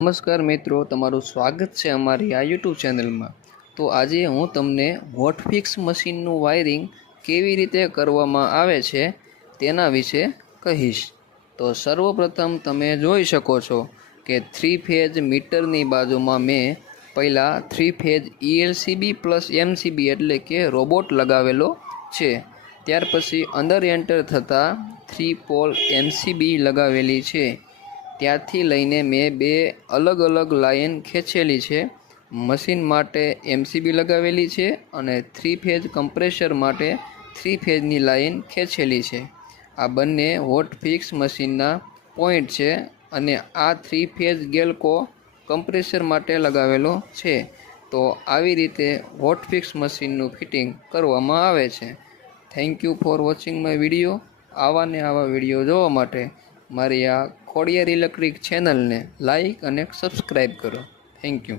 નમસ્કાર મિત્રો, તમારું સ્વાગત છે અમારી આ યુટ્યુબ ચેનલમાં। તો આજે હું તમને હોટફિક્સ મશીનનું વાયરિંગ કેવી રીતે કરવામાં આવે છે તેના વિશે કહીશ। તો સર્વપ્રથમ તમે જોઈ શકો છો કે 3 ફેઝ મીટરની બાજુમાં મેં પહેલાં 3 ફેઝ ELCB પ્લસ MCB એટલે કે રોબોટ લગાવેલો છે। ત્યાર પછી અંદર એન્ટર થતાં 3 પોલ MCB લગાવેલી છે। ત્યારથી લઈને મેં 2 અલગ અલગ લાઇન ખેંચેલી છે। મશીન માટે MCB લગાવેલી છે અને 3 ફેઝ કમ્પ્રેસર માટે 3 ફેઝની લાઇન ખેંચેલી છે। આ બંને હોટફિક્સ મશીનના પોઈન્ટ છે અને આ 3 ફેઝ ગેલકો કમ્પ્રેસર માટે લગાવેલો છે। તો આવી રીતે હોટફિક્સ મશીનનું ફિટિંગ કરવામાં આવે છે। Thank you for watching my video. આવા ને આવા વિડીયો જોવા માટે મારી આ ખોડિયાર ઇલેક્ટ્રિક ચેનલને લાઈક અને સબસ્ક્રાઈબ કરો। Thank you.